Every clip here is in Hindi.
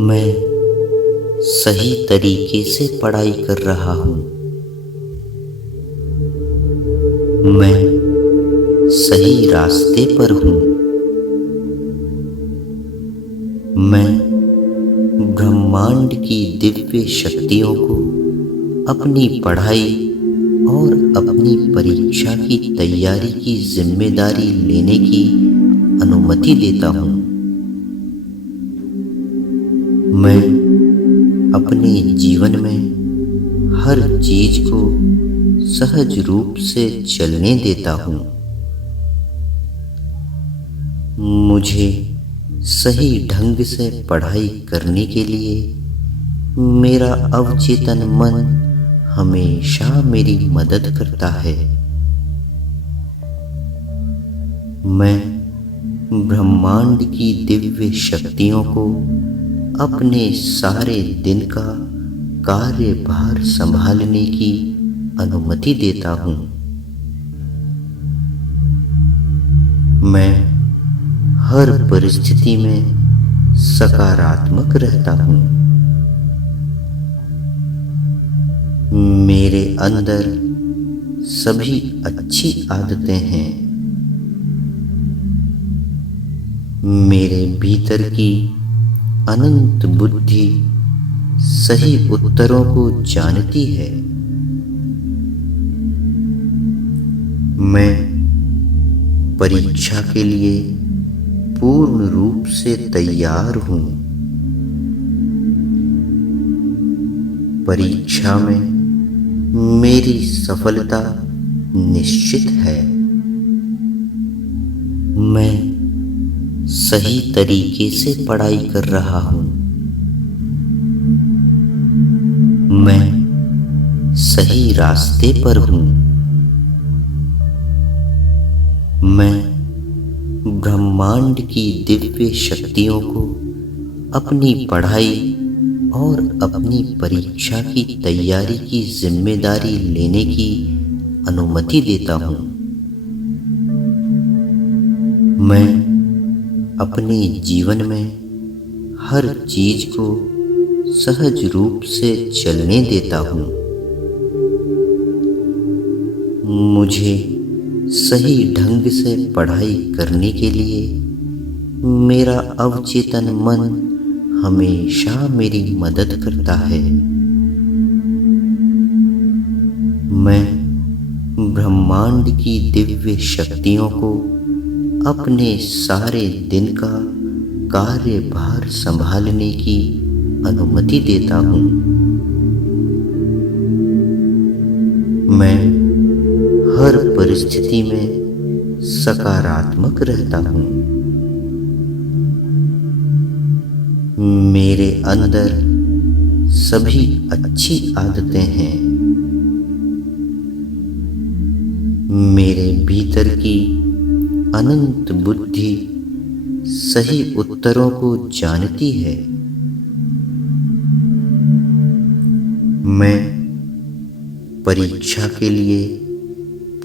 मैं सही तरीके से पढ़ाई कर रहा हूँ। मैं सही रास्ते पर हूँ। मैं ब्रह्मांड की दिव्य शक्तियों को अपनी पढ़ाई और अपनी परीक्षा की तैयारी की जिम्मेदारी लेने की अनुमति देता हूँ। मैं अपने जीवन में हर चीज को सहज रूप से चलने देता हूँ। मुझे सही ढंग से पढ़ाई करने के लिए मेरा अवचेतन मन हमेशा मेरी मदद करता है। मैं ब्रह्मांड की दिव्य शक्तियों को अपने सारे दिन का कार्यभार संभालने की अनुमति देता हूँ। मैं हर परिस्थिति में सकारात्मक रहता हूँ। मेरे अंदर सभी अच्छी आदतें हैं। मेरे भीतर की अनंत बुद्धि सही उत्तरों को जानती है। मैं परीक्षा के लिए पूर्ण रूप से तैयार हूँ। परीक्षा में मेरी सफलता निश्चित है। मैं सही तरीके से पढ़ाई कर रहा हूँ। मैं सही रास्ते पर हूँ। मैं ब्रह्मांड की दिव्य शक्तियों को अपनी पढ़ाई और अपनी परीक्षा की तैयारी की जिम्मेदारी लेने की अनुमति देता हूँ। मैं अपने जीवन में हर चीज को सहज रूप से चलने देता हूँ। मुझे सही ढंग से पढ़ाई करने के लिए मेरा अवचेतन मन हमेशा मेरी मदद करता है। मैं ब्रह्मांड की दिव्य शक्तियों को अपने सारे दिन का कार्यभार संभालने की अनुमति देता हूँ। मैं हर परिस्थिति में सकारात्मक रहता हूँ। मेरे अंदर सभी अच्छी आदतें हैं। मेरे भीतर की अनंत बुद्धि सही उत्तरों को जानती है। मैं परीक्षा के लिए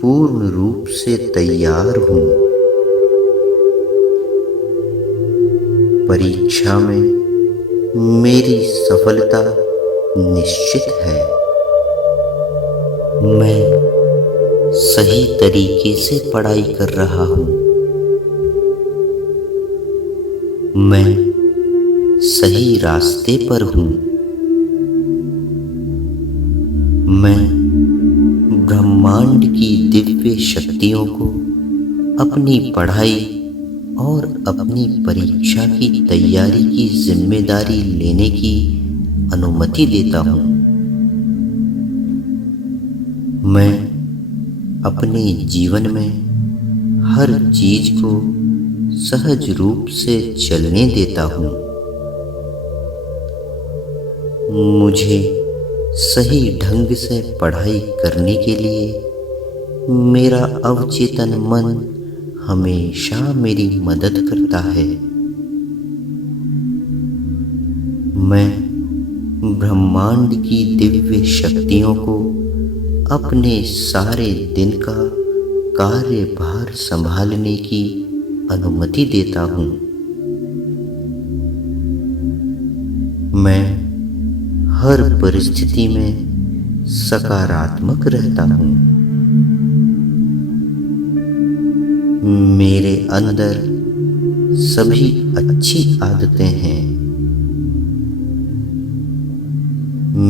पूर्ण रूप से तैयार हूँ। परीक्षा में मेरी सफलता निश्चित है। मैं सही तरीके से पढ़ाई कर रहा हूँ। मैं सही रास्ते पर हूँ। मैं ब्रह्मांड की दिव्य शक्तियों को अपनी पढ़ाई और अपनी परीक्षा की तैयारी की जिम्मेदारी लेने की अनुमति देता हूँ। मैं अपने जीवन में हर चीज को सहज रूप से चलने देता हूँ। मुझे सही ढंग से पढ़ाई करने के लिए मेरा अवचेतन मन हमेशा मेरी मदद करता है। मैं ब्रह्मांड की दिव्य शक्तियों को अपने सारे दिन का कार्यभार संभालने की अनुमति देता हूँ। मैं हर परिस्थिति में सकारात्मक रहता हूँ। मेरे अंदर सभी अच्छी आदतें हैं।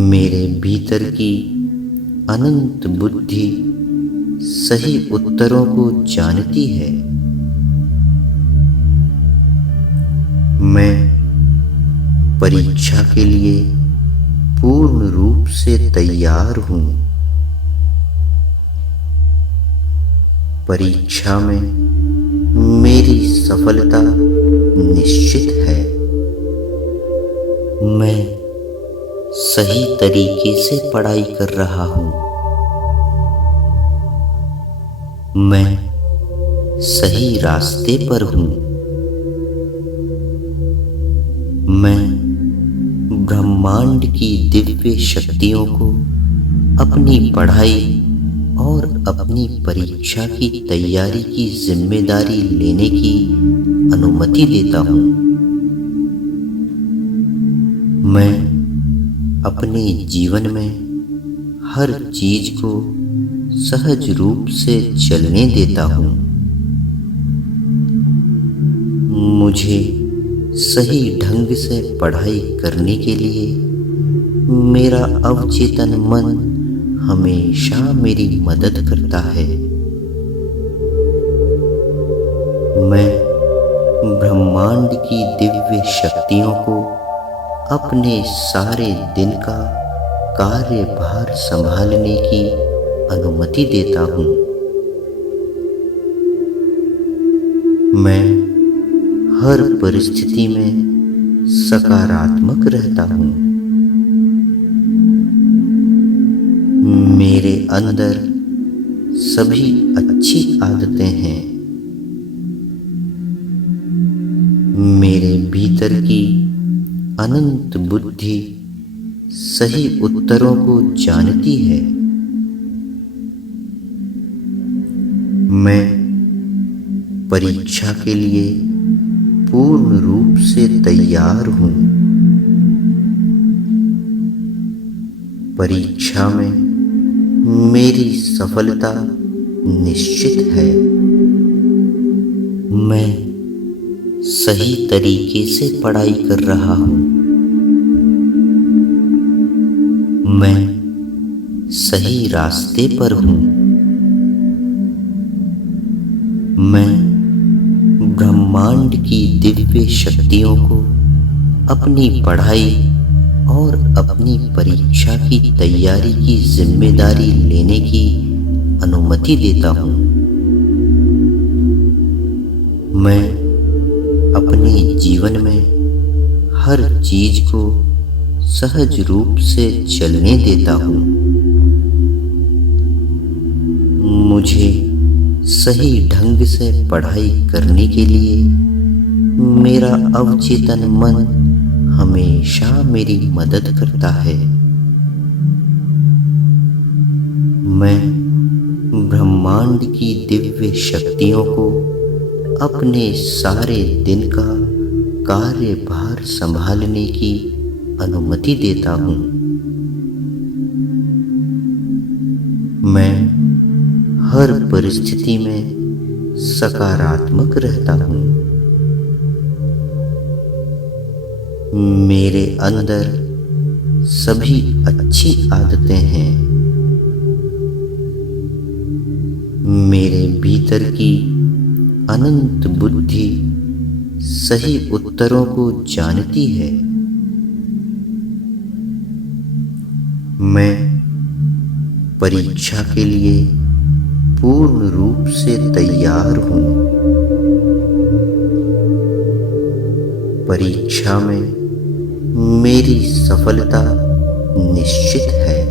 मेरे भीतर की अनंत बुद्धि सही उत्तरों को जानती है। मैं परीक्षा के लिए पूर्ण रूप से तैयार हूँ। परीक्षा में मेरी सफलता निश्चित है। मैं सही तरीके से पढ़ाई कर रहा हूँ। मैं सही रास्ते पर हूँ। मैं ब्रह्मांड की दिव्य शक्तियों को अपनी पढ़ाई और अपनी परीक्षा की तैयारी की जिम्मेदारी लेने की अनुमति देता हूँ। मैं अपने जीवन में हर चीज को सहज रूप से चलने देता हूँ। मुझे सही ढंग से पढ़ाई करने के लिए मेरा अवचेतन मन हमेशा मेरी मदद करता है। मैं ब्रह्मांड की दिव्य शक्तियों को अपने सारे दिन का कार्यभार संभालने की अनुमति देता हूँ। मैं हर परिस्थिति में सकारात्मक रहता हूँ। मेरे अंदर सभी अच्छी आदतें हैं। मेरे भीतर की अनंत बुद्धि सही उत्तरों को जानती है। मैं परीक्षा के लिए पूर्ण रूप से तैयार हूँ। परीक्षा में मेरी सफलता निश्चित है। मैं सही तरीके से पढ़ाई कर रहा हूँ। मैं सही रास्ते पर हूँ। मैं ब्रह्मांड की दिव्य शक्तियों को अपनी पढ़ाई और अपनी परीक्षा की तैयारी की जिम्मेदारी लेने की अनुमति देता हूँ। मैं अपने जीवन में हर चीज को सहज रूप से चलने देता हूँ। मुझे सही ढंग से पढ़ाई करने के लिए मेरा अवचेतन मन हमेशा मेरी मदद करता है। मैं ब्रह्मांड की दिव्य शक्तियों को अपने सारे दिन का कार्यभार संभालने की अनुमति देता हूँ। मैं हर परिस्थिति में सकारात्मक रहता हूँ। मेरे अंदर सभी अच्छी आदतें हैं। मेरे भीतर की अनंत बुद्धि सही उत्तरों को जानती है। मैं परीक्षा के लिए पूर्ण रूप से तैयार हूँ। परीक्षा में मेरी सफलता निश्चित है।